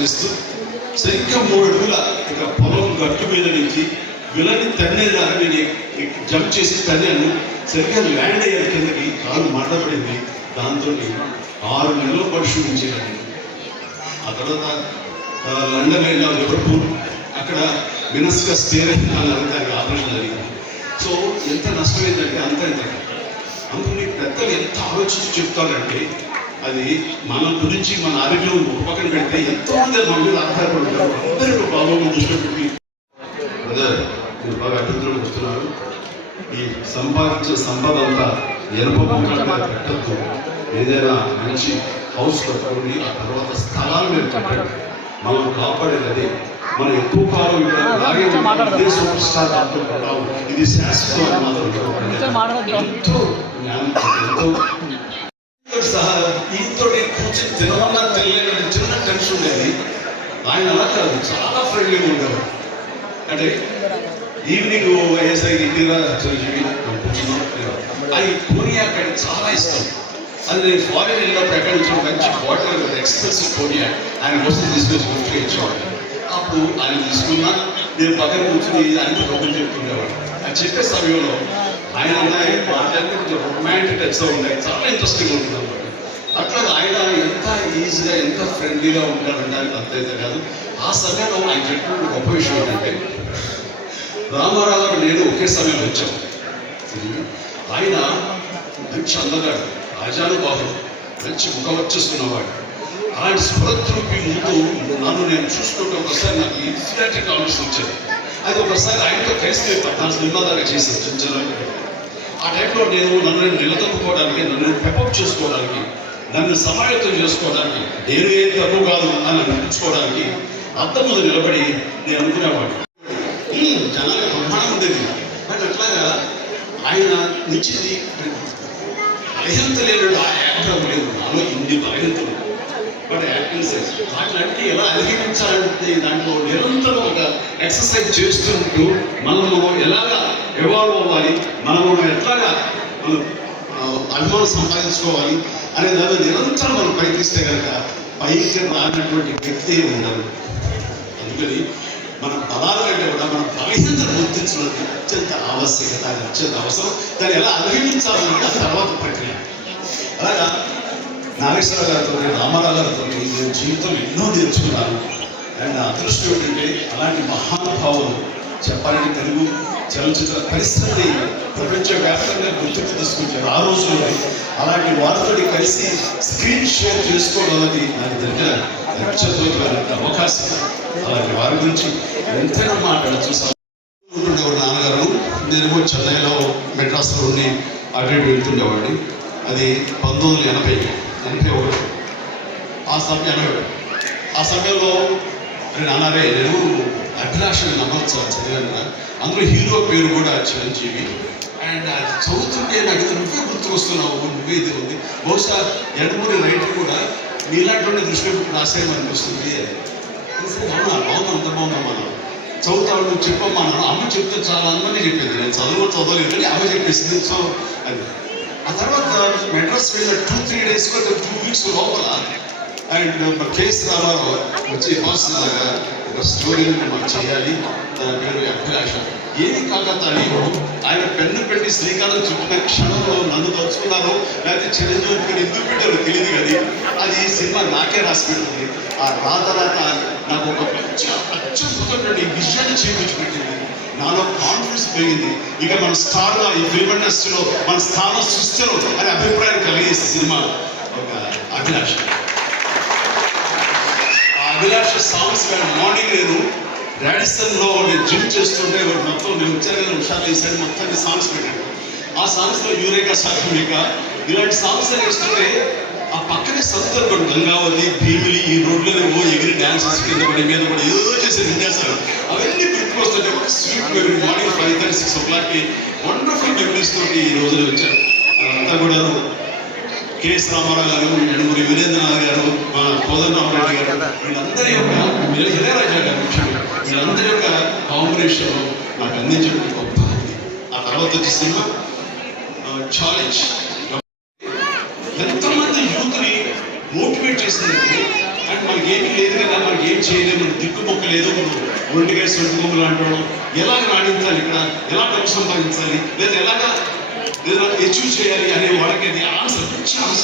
చేస్తూ సరిగ్గా మూడు అడుగుల ఇక పొలం గట్టు మీద నుంచి విలని తన్నేదాకా నేను జంప్ చేసి తన్నాను సరిగ్గా ల్యాండ్ అయ్యాను కిందకి కాలు మండపడింది. దాంతో ఆరు నెలలు పాటు షూటింగ్ చేయాలి ఆ తర్వాత లండన్ అయినా లివర్పూల్ అక్కడ మినస్గా స్టేర్ దానికి ఆపరేషన్ జరిగింది సో ఎంత నష్టమైందంటే అంత ఎంత. అందుకని పెద్దలు ఎంత ఆలోచించి చెప్తారంటే అది మన గురించి మన ఆరోగ్యం పక్కన పెడితే ఎంతో మంది మన మీద ఆధారపడి ఉంటారు. అందరూ బాబు దృష్టిలో పెట్టి. బ్రదర్ మీరు బాగా అభివృద్ధిలో వస్తున్నారు ఈ సంపాదించిన సంపద అంతా మీద పెట్టద్దు ఏదైనా మంచి హౌస్ కట్టుకోండి ఆ తర్వాత స్థలాలు మీరు కట్టండి. మనం కాపాడేది అదే. మనం ఎక్కువ కాలం ఇక్కడ అలాగే. ఇదే సూపర్ స్టార్ అనుకుంటున్నాం ఇది శాశ్వతం మాత్రం ఎంతో సహా ఈతో కూర్చొని తినమన్నా తెలియని చిన్న టెన్షన్ ఉండేది. ఆయన అలా కాదు చాలా ఫ్రెండ్లీగా ఉండేవారు అంటే ఈవినింగ్ అయ్యేసరికి ఇందిరా కూర్చున్నాం అది కోనియాక్ అంటే చాలా ఇష్టం. అది నేను ఫారెన్ వెళ్ళినప్పుడు ఎక్కడి నుంచి మంచి బాటిల్ ఎక్స్పెన్సివ్ కోనియాక్ ఆయన కోసం తీసుకొచ్చి గుర్తు ఇచ్చేవాడు అప్పుడు ఆయన తీసుకున్నా నేను పక్కన కూర్చుని ఆయన కబుర్లు చెప్తుండేవాడు. అది చెప్పే సమయంలో ఆయన ఉన్నాయి మాట్లాడితే కొంచెం రొమాంటిక్ టచ్లో ఉన్నాయి. చాలా ఇంట్రెస్టింగ్ ఉంటుంది అన్నమాట. అట్లా ఆయన ఎంత ఈజీగా ఎంత ఫ్రెండ్లీగా ఉంటాడనడానికి అంతైతే కాదు. ఆ సమయంలో ఆయన చెప్పిన గొప్ప విషయం ఏంటంటే రామారావు గారు నేను ఒకే సమయంలో వచ్చాం. ఆయన మంచి అందగాడు రాజానుబాహుడు మంచి ముఖం వచ్చేస్తున్నవాడు ఆయన స్ఫురద్రూపి ముందు నన్ను నేను చూసుకుంటే ఒకసారి నాకు ఇన్సిడెంట్ కామెంట్స్ వచ్చేది అది ఒకసారి ఆయనతో కలిసి పద్నాలుగు సినిమా దాకా చేశాను. చిన్న చిన్న ఆ టైంలో నేను నన్ను నేను నిలదొక్కుకోవడానికి నన్ను నేను పెపప్ చేసుకోవడానికి నన్ను సమాయత్తం చేసుకోవడానికి నేను ఏం తప్పు కాదు అని అనిపించుకోవడానికి అద్దం ముందు నిలబడి నేను అనుకునేవాడు "ఉమ్, జనాలకు బ్రహ్మాండం ఉండేది. బట్ అట్లాగా ఆయన నిచ్చింది బలహీనత లేడు ఆ యాక్టర్ లేదు. నాలో ఇన్ని బలహీనతలు. బట్ యాక్టింగ్ సెన్స్ ఎలా అధిగమించాలంటే దాంట్లో నిరంతరం ఒక ఎక్సర్సైజ్ చేస్తుంటూ మనము ఎలాగా ఎవాల్వ్ అవ్వాలి. మనం మనం ఎట్లాగా మనం అభిమానం సంపాదించుకోవాలి అనే దాన్ని నిరంతరం మనం ప్రయత్నిస్తే కనుక పైకి రానటువంటి వ్యక్తి ఉండాలి. అందుకని మన బలాలు కంటే కూడా మన బలహీనతను గుర్తించడం అత్యంత ఆవశ్యకత అది అత్యంత అవసరం. దాన్ని ఎలా అధిగమించాలన్నది ఆ తర్వాత ప్రక్రియ. అలాగా నాగేశ్వర గారితో రామారావు గారితో నేను జీవితం ఎన్నో నేర్చుకున్నాను. అండ్ నా అదృష్టం ఏంటంటే అలాంటి మహానుభావులు చెప్పాలంటే తెలుగు చలనచిత్ర పరిశ్రమని ప్రపంచవ్యాప్తంగా గుర్తింపు తీసుకుంటారు ఆ రోజుల్లో అలాంటి వారితో కలిసి స్క్రీన్ షేర్ చేసుకోవడం అన్నది నాకు దగ్గర నక్షత్రమైన అవకాశం. అలాంటి వారి గురించి ఎంతైనా మాట్లాడచ్చు. ఉంటుండేవాడు నాన్నగారు? నేనేమో చెన్నైలో మెడ్రాస్లో ఉండి అటు ఇటు వెళ్తుండేవాడిని. అది పంతొమ్మిది వందల ఎనభై ఎనభై ఒకటి. ఆ సమయం ఎనభై ఆ సమయంలో నేను నేను అభిలాషని నమ్మవచ్చు చదివాను కదా. అందులో హీరో పేరు కూడా చిరంజీవి. అండ్ అది చదువుతుంటే నాకు ఇది నువ్వే గుర్తుకొస్తున్నావు నువ్వే ఇది ఉంది. బహుశా ఎడమూరి రైటర్ కూడా నీలాంటి దృష్టి దృష్టిలో పెట్టి రాసేయమనిపిస్తుంది అవునా? బాగుంది? అంత బాగుందమ్మా చదువుతావు నువ్వు చెప్పమ్మా అన్నాను అమ్మ చెప్తే చాలా అందరినీ చెప్పింది. నేను చదువు చదవలేదు కానీ అమ్మ చెప్పేసింది. సో అది. ఆ తర్వాత మెడ్రాస్ వెళ్ళిన two three days two weeks లోపల అండ్ కేసు రామారావు వచ్చి బాస్ లాగా ఒక స్టోరీని మనం చేయాలి. దాని పేరు అభిలాష. ఏది కాకతాళి ఆయన పెన్ను పెట్టి శ్రీకారం చుట్టిన క్షణంలో నన్ను తలుచుకున్నారో లేకపోతే చిరంజీవి పేరు ఎందుకు పెట్టారో తెలియదు కానీ అది ఈ సినిమా నాకే రాసి పెట్టింది ఆ రాత రాత నాకు ఒక మంచి అత్యద్భుతమైన విషయాన్ని చేయించి పెట్టింది నాలో కాన్ఫిడెన్స్ పెరిగింది. ఇక మన స్టార్గా ఈ ఫిల్మ్ ఇండస్ట్రీలో మన స్థానం సృష్టిలో అనే అభిప్రాయం కలిగేసి సినిమా ఒక అభిలాష. అభిలాష సాంగ్స్ మార్నింగ్ నేను రాడిసన్లో నేను జిమ్ చేస్తుంటే వాడు మొత్తం నేను వచ్చాను నిమిషాలు వేసాను మొత్తాన్ని సాంగ్స్ పెట్టాను. ఆ సాంగ్స్లో యూరేకా సాక్షమిక ఇలాంటి సాంగ్స్ వేస్తుంటే ఆ పక్కనే సందర్భం గంగావతి భీమిలి ఈ రోడ్లలో ఓ ఎగిరి డ్యాన్సెస్ కింద పడి మీద పడి ఏదో చేసే విన్యాసాలు అవన్నీ గుర్తుకొస్తుంటే sweet memory morning five thirty six ఓ క్లాక్కి వండర్ఫుల్ మెమరీస్ తోటి ఈ రోజులు వచ్చారు అంతా కూడా కేఎస్ రామారావు గారు ఎడుగురి వీరేంద్రనాథ్ గారు మా కోదండరామరెడ్డి గారు వీళ్ళందరి యొక్క ఇళయరాజా గారు వీళ్ళందరి యొక్క కాంబినేషన్ నాకు అందించడం గొప్ప ఇది. ఆ తర్వాత వచ్చే సినిమా ఛాలెంజ్. ఎంతమంది యూత్ని మోటివేట్ చేసిందంటే మనకి ఏమీ లేదు కదా మనకి ఏం చేయలేదు మనం దిక్కుమొక్క లేదు మనం ఒంటిగా సొంటుకొమ్మలు అంటాడు ఎలాగ రాణించాలి ఇక్కడ? ఎలా డబ్బు సంపాదించాలి లేదా ఎలాగా లేదా అచీవ్ చేయాలి అనే వాళ్ళకి అది ఆశ మంచి ఆశ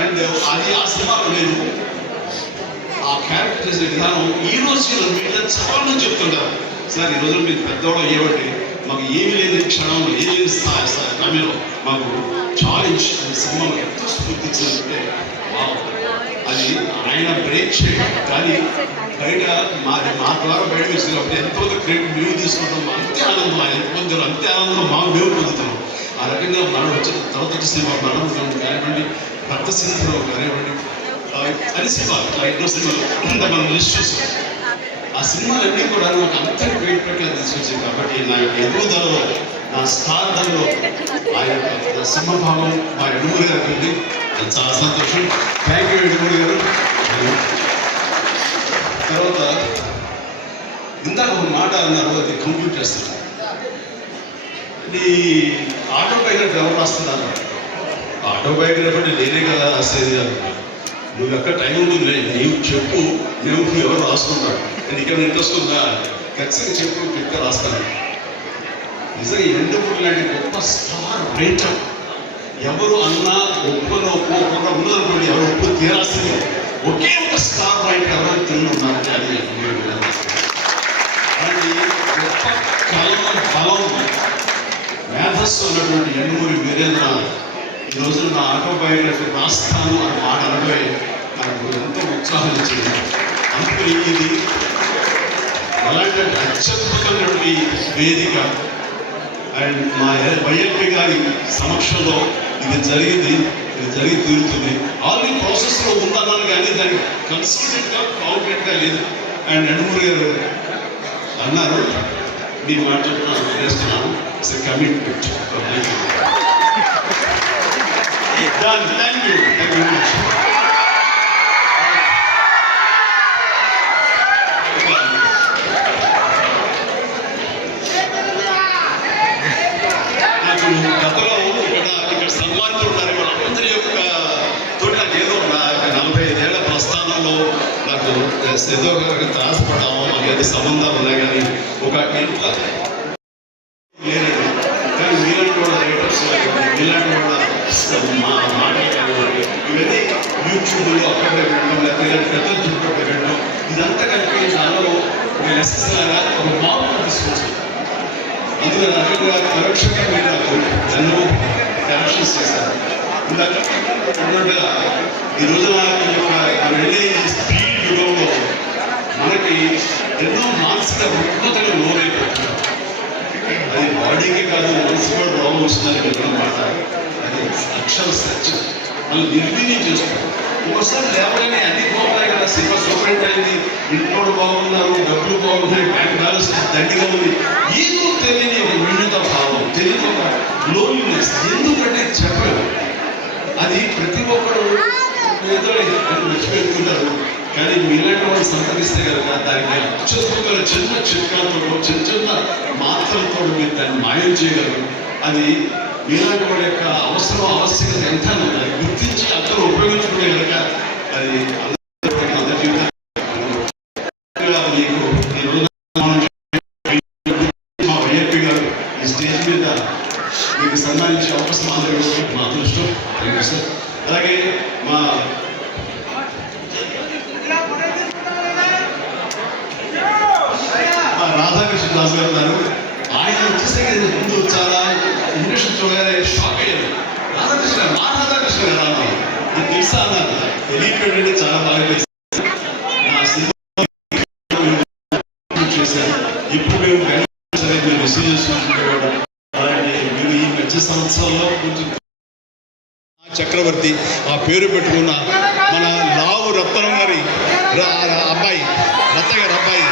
అండ్ అది ఆ సినిమాలో నేను ఆ క్యారెక్టర్స్ విధానం ఈ రోజు మీద చాలా మంది చెప్తుంటారు. సార్ ఈ రోజు మీరు పెద్దవాళ్ళు ఏమంటే మాకు ఏమి లేని క్షణంలో ఏమి లేని స్థాయి సమయంలో మాకు ఛాలెంజ్ అనే సినిమా ఎంతో స్ఫూర్తి ఇచ్చినట్టే అది ఆయన బ్రేక్ కానీ బయట మాది మా ద్వారా బయట వేసినప్పుడు ఎంతో క్రెడిట్ మేము తీసుకుంటాం. అంతే ఆనందం ఆయన ఎంత పొందారు అంతే ఆనందం మా మేము పొందుతున్నాం ఆ రకంగా మనం వచ్చిన తర్వాత సినిమా మనం కానివ్వండి భర్త సినిమాలో కానివ్వండి ఆ, సినిమా ఎన్నో సినిమాలు అంత మనం లిస్ట్ చూసాం ఆ సినిమాలన్నీ కూడా నాకు అంతటి వెయిట్ ప్రకారం తీసుకొచ్చింది కాబట్టి నా యొక్క ఎదుగుదలలో నా స్థానంలో ఆ యొక్క సింహభావం మా ఎడుమూరి గారికి ఉంది చాలా సంతోషం థ్యాంక్ యూ ఎడుమూరి గారు తర్వాత ఇందాక ఒక మాట అన్నారు అది కంప్లీట్ చేస్తాను ఈ ఆటోబయోగ్రఫీ ఎవరు రాస్తున్నారు? ఆటోబయోగ్రఫీ అంటే నేనే కదా రాసేది అన్నారు నువ్వు ఎక్కడ టైం ఉంటుంది నీవు చెప్పు మేము ఎవరు రాసుకుంటాడు నీకు ఏమైనా ఇంట్రెస్ట్ ఉందా ఖచ్చితంగా చెప్పు క్లిప్గా రాస్తాను. నిజంగా ఈ లాంటి గొప్ప స్టార్ రైటర్ ఎవరు అన్నా ఒప్పుకొని ఒప్పుకోకుండా ఉన్నదనుకోండి ఎవరు ఉప్పు తీరాల్సిందే. ఒకే ఒక స్టార్ పాయింట్ ఎవరు తిని ఉన్నారు అది గొప్ప కలం బలం. మేధస్సు ఉన్నటువంటి ఎండమూరి వీరేంద్ర ఈ రోజు నా ఆటోబయోగ్రఫీ రాస్తాను అని మాట అనడమే నాకు ఎంతో ఉత్సాహం ఇచ్చింది. అందుకని ఇది అలాంటి అత్యద్భుతమైనటువంటి వేదిక. అండ్ మా వైఎల్పి గారి సమక్షంలో ఇది జరిగింది ఇది జరిగి తీరుతుంది. ఆల్రెడీ ప్రాసెస్లో ఉందన్నాను కానీ దానికి కన్సిడెంట్గా కాంక్రీట్గా లేదు. అండ్ నెడుమూరి గారు అన్నారు మీ మాట చెప్తున్నాను చేస్తున్నాను. It's commitment thank you thank you you very much. నాకు గతంలో ఇక్కడ ఇక్కడ సన్మానితులు ఉన్నారు వాళ్ళందరి యొక్క తోటి నాకు ఏదో నా యొక్క నలభై ఐదేళ్ళ ప్రస్థానంలో నాకు ఏదో ఒక త్రాసపడ్డాము మాకు సంబంధాలు ఉన్నాయి కానీ ఒక ఎంత లేరండి కానీ మీలాంటి వాళ్ళ రైటర్స్ మీలాంటి వాళ్ళ మా మాటలు కానివ్వండి ఇవన్నీ యూట్యూబ్లో అక్కడ లేకపోతే ఇలాంటి పెద్దలు చుట్టూ ఇదంతా కలిపి నాలో ఒక లాగా ఒక మార్పు తీసుకొచ్చింది అందులో రకంగా పరోక్షంగా మీరు నాకు చేశారు. ఇందాక అన్నట్టుగా ఈ రోజున ఈ యొక్క వెళ్ళే ఈ మనకి ఎన్నో మానసిక రుగ్మతలు లోనైపోతున్నాం అది బాడీకి కాదు మనసు కూడా రోగం వస్తుందని చెప్పిన మాట అది అక్షర సత్యం. మళ్ళీ నిర్వీర్యం చేస్తాం ఒకసారి లేవగానే అన్ని బాగున్నాయి కదా సినిమా సూపరెంట్ అయింది ఇంట్లో బాగున్నారు డబ్బులు బాగున్నాయి బ్యాంక్ బ్యాలెన్స్ దండిగా ఉంది. ఏదో తెలియని ఒక న్యూనత భావం తెలియని ఒక లోన్లీనెస్. ఎందుకంటే చెప్పలేదు అది ప్రతి ఒక్కరు ఏదో మర్చిపెడుతుంటారు కానీ మీలాంటి వాళ్ళు సంతరిస్తే కనుక దానికి అత్యద్భుతమైన చిన్న చిట్కాలతో చిన్న చిన్న మాత్రలతో మీరు దాన్ని మాయం చేయగలరు. అది మీలాంటి వాళ్ళ యొక్క అవసరం ఆవశ్యకత ఎంత ఉంది గుర్తించి అందరూ ఉపయోగించుకునే కనుక అది అందరికీ అందరి జీవితాలు మీకు ఈ రోజు మా వైఎపి గారు ఈ స్టేజ్ మీద మీకు సన్మానించే అవకాశం అందరూ మా అదృష్టం థ్యాంక్ యూ సార్ అలాగే మా మా రాధాకృష్ణ దాస్ గారు ఉన్నారు. ఆయన వచ్చేసరికి ముందు చాలా ఇంగ్లీష్ చూడగానే షాక్ అయ్యారు రాధాకృష్ణ మా రాధాకృష్ణ కదా అన్నారు తెలుసా అన్నారు తెలియకపోయింది చాలా బాగా చేశారు నా సినిమా ఇప్పుడు మేము బెంగళూరు మీరు రిసీవ్ చేసుకుంటున్నాడు అలాంటి మీరు ఈ మధ్య సంవత్సరాల్లో కొంచెం చక్రవర్తి ఆ పేరు పెట్టుకున్న మన లావు రత్నం గారి అబ్బాయి రత్న గారి అబ్బాయి.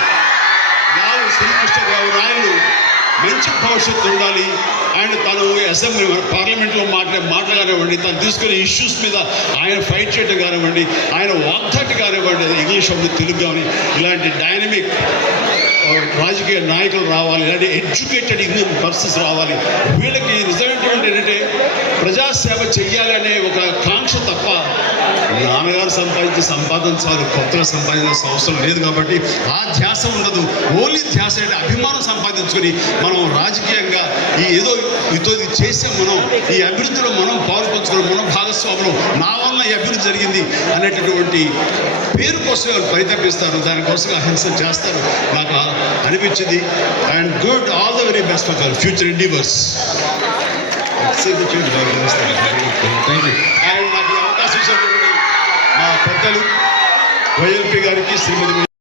శ్రీకృష్ణరావు రాయలు మంచి భవిష్యత్తు ఉండాలి. ఆయన తను అసెంబ్లీ పార్లమెంట్లో మాట్లా మాటలు తను తీసుకునే ఇష్యూస్ మీద ఆయన ఫైట్ చేయడం కానివ్వండి ఆయన వాగ్దాటి కానివ్వండి ఇంగ్లీష్ అవ్వదు తెలుగు కానీ ఇలాంటి డైనమిక్ రాజకీయ నాయకులు రావాలి ఇలాంటి ఎడ్యుకేటెడ్ ఇండియన్ పర్సన్స్ రావాలి. వీళ్ళకి నిజమైనటువంటి ఏంటంటే ప్రజాసేవ చెయ్యాలనే ఒక కాంక్ష తప్ప నాన్నగారు సంపాదించి సంపాదించాలి కొత్తగా సంపాదించాల్సిన అవసరం లేదు కాబట్టి ఆ ధ్యాస ఉండదు. ఓన్లీ ధ్యాస అంటే అభిమానం సంపాదించుకొని మనం రాజకీయంగా ఈ ఏదో ఇతో ఇది చేసే మనం ఈ అభివృద్ధిలో మనం పాలు పంచుకోవడం మనం భాగస్వాములు నా వల్ల ఈ అభివృద్ధి జరిగింది అనేటటువంటి పేరు కోసం వాళ్ళు పరితపిస్తారు. దానికోసం అహింస చేస్తారు. నాకు అనిపించింది. And good all the very best for future endeavours and నాకు ఈ అవకాశం ఇచ్చినటువంటి మా పెద్దలు వైఎల్పి గారికి శ్రీమతి